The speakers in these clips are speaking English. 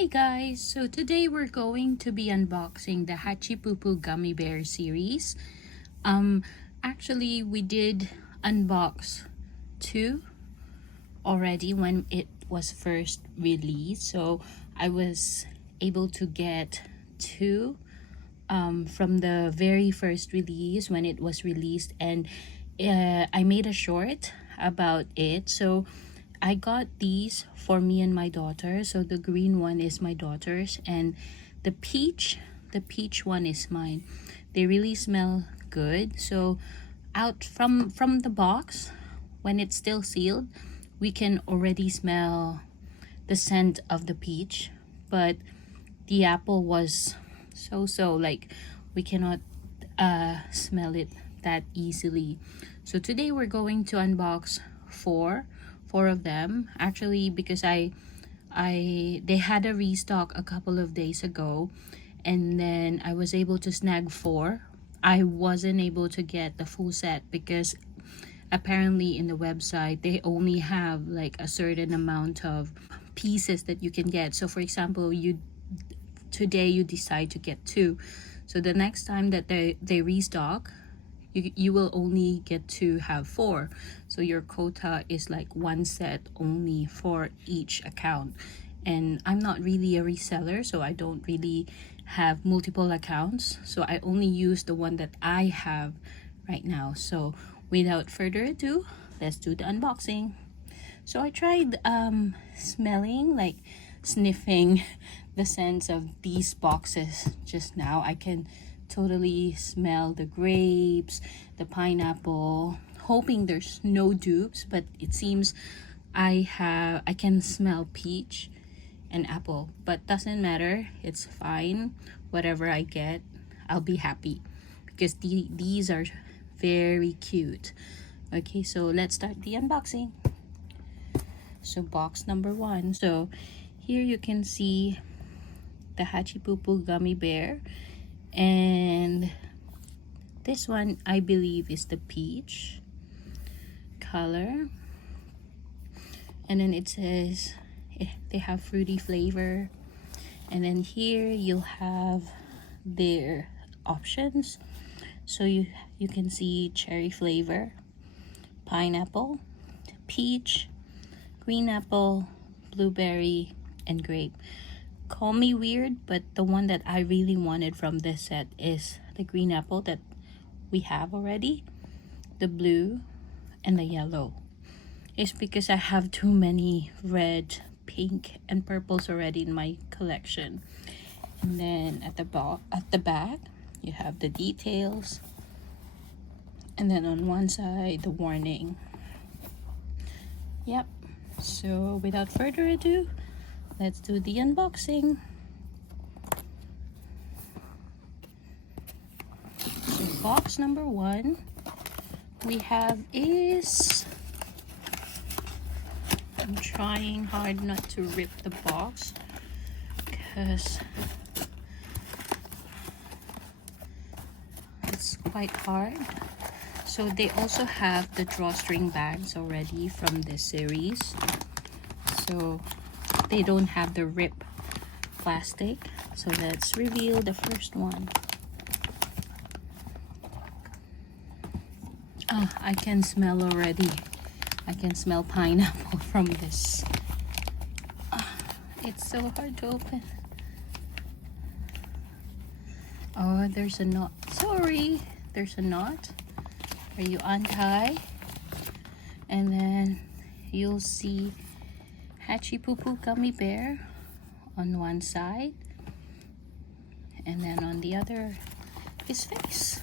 Hi guys, so today we're going to be unboxing the Hacipupu Gummy Bear Series. Actually we did unbox two already when it was first released, so I was able to get two from the very first release when it was released, and I made a short about it. So I got these for me and my daughter. So the green one is my daughter's, and the peach one is mine. They really smell good. So out from the box, when it's still sealed, we can already smell the scent of the peach, but the apple was so like we cannot smell it that easily. So today we're going to unbox four of them, actually, because they had a restock a couple of days ago, and then I was able to snag four. I wasn't able to get the full set because apparently in the website they only have like a certain amount of pieces that you can get. So for example, today you decide to get two, so the next time that they restock, you will only get to have four. So your quota is like one set only for each account, and I'm not really a reseller, so I don't really have multiple accounts, so I only use the one that I have right now. So without further ado, let's do the unboxing. So I tried smelling, like sniffing the scents of these boxes just now. I can totally smell the grapes, the pineapple, hoping there's no dupes, but it seems I can smell peach and apple, but doesn't matter, it's fine. Whatever I get, I'll be happy because these are very cute. Okay, so let's start the unboxing. So box number one. So here you can see the Hacipupu Gummy Bear, and this one I believe is the peach color, and then it says they have fruity flavor, and then here you'll have their options. So you can see cherry flavor, pineapple, peach, green apple, blueberry, and grape. Call me weird, but the one that I really wanted from this set is the green apple that we have already, the blue, and the yellow. It's because I have too many red, pink, and purples already in my collection. And then at the back you have the details, and then on one side the warning. Yep. So without further ado, let's do the unboxing. So box number one we have is, I'm trying hard not to rip the box because it's quite hard. So they also have the drawstring bags already from this series, so they don't have the rip plastic. So let's reveal the first one. I can smell already. I can smell pineapple from this. It's so hard to open. Oh, there's a knot. Sorry, there's a knot where you untie, and then you'll see Hacipupu Gummy Bear on one side, and then on the other his face.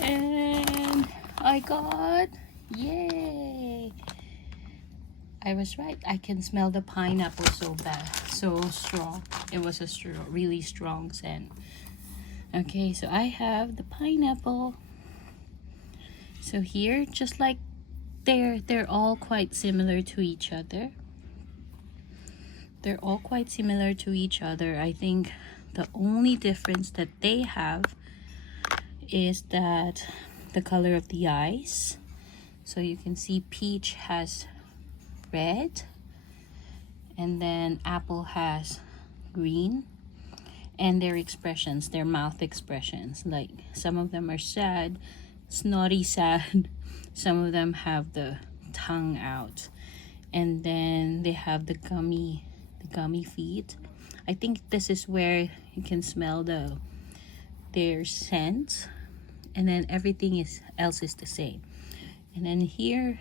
And I got, yay, I was right, I can smell the pineapple so bad, so strong. It was a really strong scent. Okay, so I have the pineapple. So here, just like they're all quite similar to each other. They're all quite similar to each other. I think the only difference that they have is that the color of the eyes. So you can see peach has red, and then apple has green, and their expressions, their mouth expressions, like some of them are sad, snotty sad, some of them have the tongue out, and then they have the gummy feet. I think this is where you can smell their scent, and then everything else is the same. And then here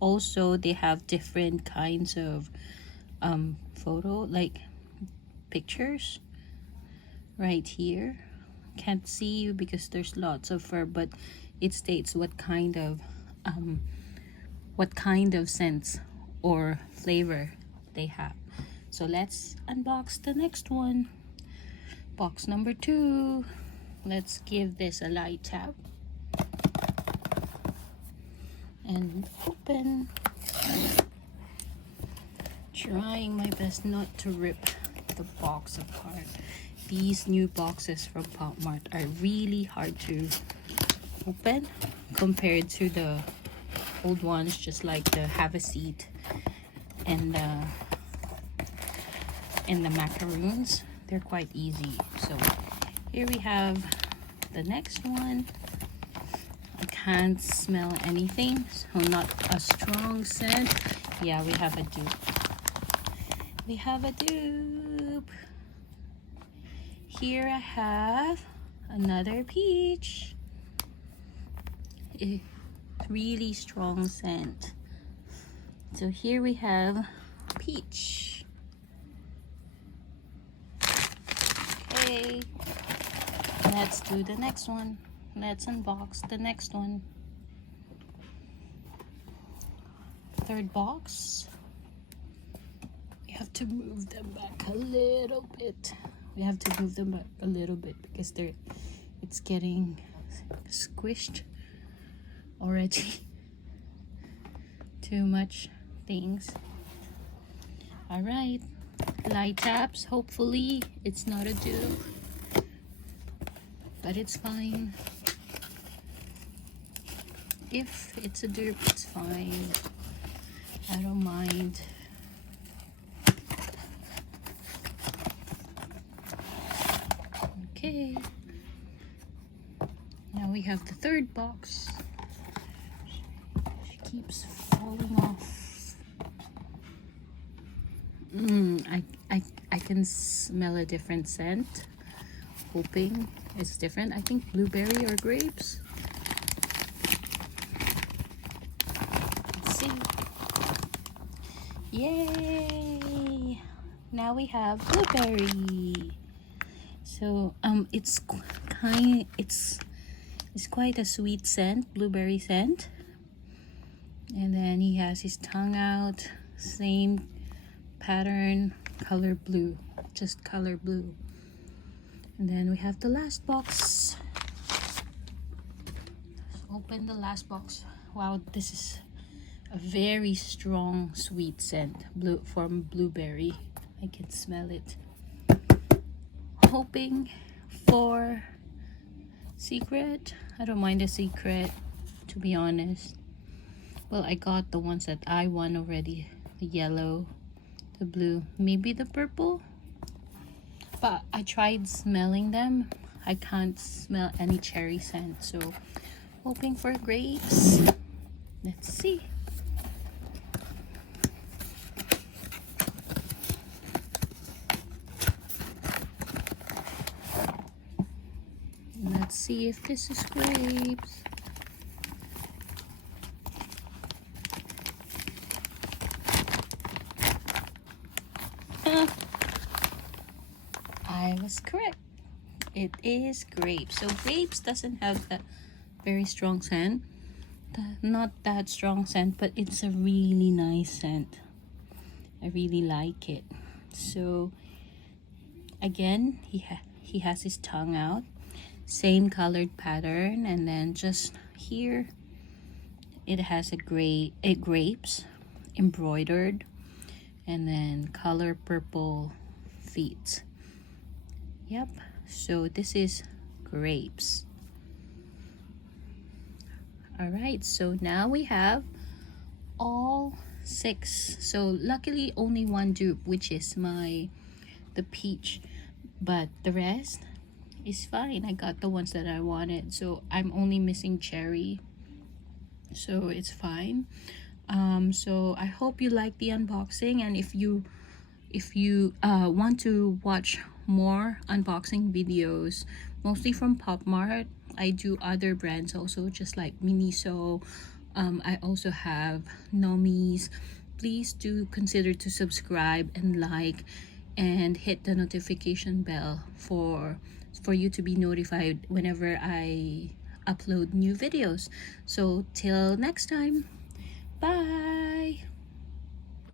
also they have different kinds of photo, like pictures right here. Can't see you because there's lots of fur, but it states what kind of scents or flavor they have. So let's unbox the next one. Box number 2. Let's give this a light tap and open. Trying my best not to rip the box apart. These new boxes from Pop Mart are really hard to open compared to the old ones, just like the Have a Seat and the macaroons. They're quite easy. So here we have the next one. I can't smell anything, so not a strong scent. Yeah, we have a dupe. We have a dupe. Here I have another peach. It's really strong scent. So here we have peach. Okay, let's do the next one. Let's unbox the next one. Third box. We have to move them back a little bit. Because it's getting squished already. Too much things. All right, light taps. Hopefully it's not a dupe, but it's fine. If it's a dupe, it's fine. I don't mind. Okay, now we have the third box. She keeps falling off. I can smell a different scent. Hoping it's different. I think blueberry or grapes. Let's see. Yay! Now we have blueberry. So it's quite a sweet scent, blueberry scent. And then he has his tongue out, same pattern, color blue, just color blue. And then we have the last box. Let's open the last box. Wow, this is a very strong sweet scent, from blueberry. I can smell it. Hoping for secret. I don't mind a secret, to be honest. Well, I got the ones that I want already. The yellow, the blue, maybe the purple. But I tried smelling them. I can't smell any cherry scent. So hoping for grapes. Let's see. Let's see if this is grapes. I was correct. It is grapes. So grapes doesn't have that very strong scent. Not that strong scent, but it's a really nice scent. I really like it. So again, he has his tongue out. Same colored pattern, and then just here it has grapes embroidered, and then color purple feet. Yep, so this is grapes. All right, so now we have all 6. So luckily only one dupe, which is my the peach, but the rest is fine. I got the ones that I wanted, so I'm only missing cherry, so it's fine. So I hope you like the unboxing, and if you want to watch more unboxing videos, mostly from Pop Mart, I do other brands also, just like Miniso. I also have Nomis. Please do consider to subscribe and like and hit the notification bell for you to be notified whenever I upload new videos. So till next time, bye.